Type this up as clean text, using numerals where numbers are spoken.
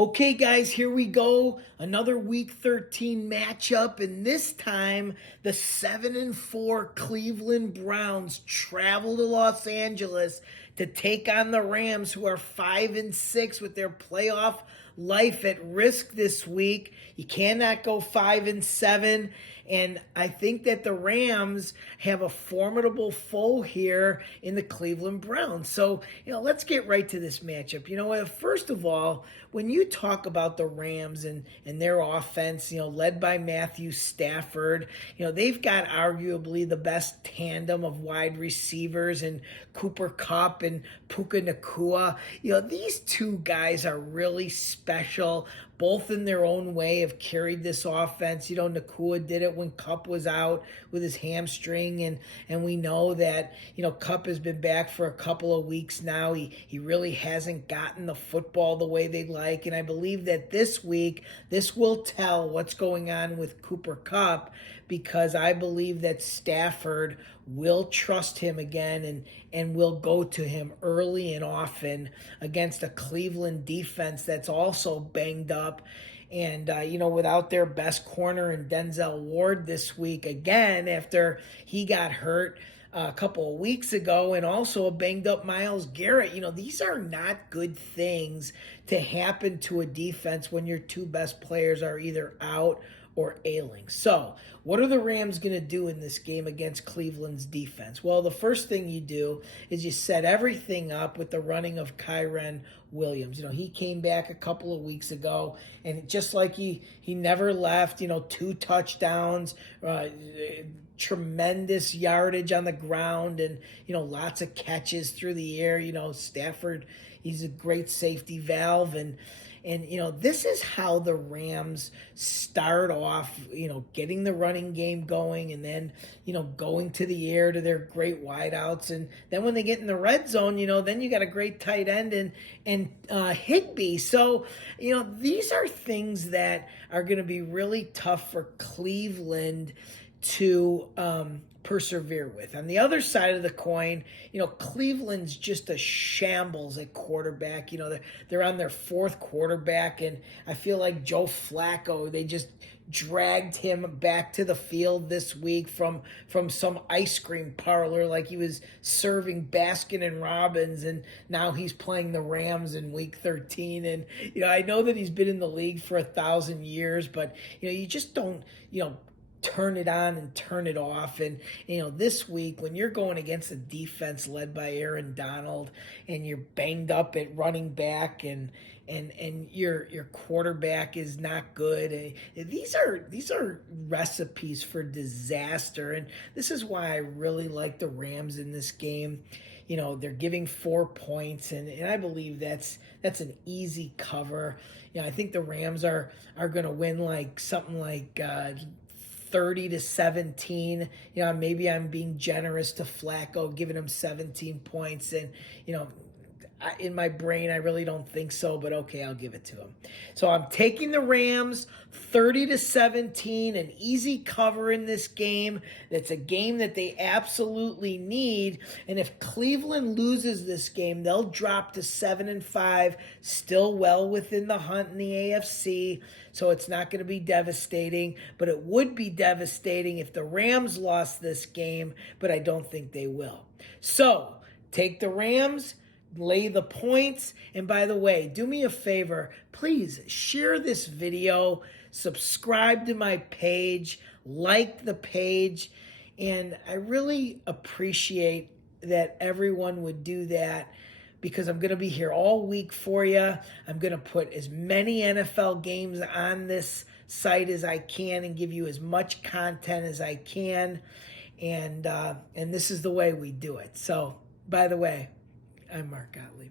Okay, guys, here we go. Another Week 13 matchup, and this time the 7-4 Cleveland Browns travel to Los Angeles to take on the Rams, who are 5-6 with their playoff life at risk this week. You cannot go 5-7, and I think that the Rams have a formidable foe here in the Cleveland Browns. So, let's get right to this matchup. First of all, when you talk about the Rams and their offense, led by Matthew Stafford, they've got arguably the best tandem of wide receivers in Cooper Kupp and Puka Nacua. These two guys are really special, both in their own way, have carried this offense. Nacua did it when Kupp was out with his hamstring, and we know that, Kupp has been back for a couple of weeks now. He really hasn't gotten the football the way they'd like, and I believe that this week, this will tell what's going on with Cooper Kupp, because I believe that Stafford will trust him again and will go to him early and often against a Cleveland defense that's also banged up. And, without their best corner in Denzel Ward this week, again, after he got hurt a couple of weeks ago, and also a banged up Myles Garrett. These are not good things to happen to a defense when your two best players are either out or ailing. So, what are the Rams going to do in this game against Cleveland's defense? Well, the first thing you do is you set everything up with the running of Kyren Williams. He came back a couple of weeks ago, and just like he never left, 2 touchdowns, tremendous yardage on the ground, and, lots of catches through the air. Stafford, he's a great safety valve, and this is how the Rams start off, getting the running game going, and then, going to the air to their great wideouts. And then when they get in the red zone, then you got a great tight end and Higbee. So, these are things that are going to be really tough for Cleveland to persevere with. On the other side of the coin, Cleveland's just a shambles at quarterback. They're on their 4th quarterback, and I feel like Joe Flacco, they just dragged him back to the field this week from some ice cream parlor, like he was serving Baskin and Robbins, and now he's playing the Rams in Week 13. And I know that he's been in the league for 1,000 years, but you just don't turn it on and turn it off. And this week, when you're going against a defense led by Aaron Donald, and you're banged up at running back, and your quarterback is not good, these are recipes for disaster. And this is why I really like the Rams in this game. They're giving 4 points, and I believe that's an easy cover. I think the Rams are going to win something like 30-17. Maybe I'm being generous to Flacco, giving him 17 points, and in my brain I really don't think so, but okay, I'll give it to him. So I'm taking the Rams 30-17, an easy cover in this game. That's a game that they absolutely need, and if Cleveland loses this game, they'll drop to 7-5, still well within the hunt in the AFC. So it's not going to be devastating, but it would be devastating if the Rams lost this game, but I don't think they will. So take the Rams, lay the points, and by the way, do me a favor, please share this video, subscribe to my page, like the page, and I really appreciate that everyone would do that, because I'm going to be here all week for you. I'm going to put as many NFL games on this site as I can and give you as much content as I can, and this is the way we do it. So, by the way, I'm Mark Gottlieb.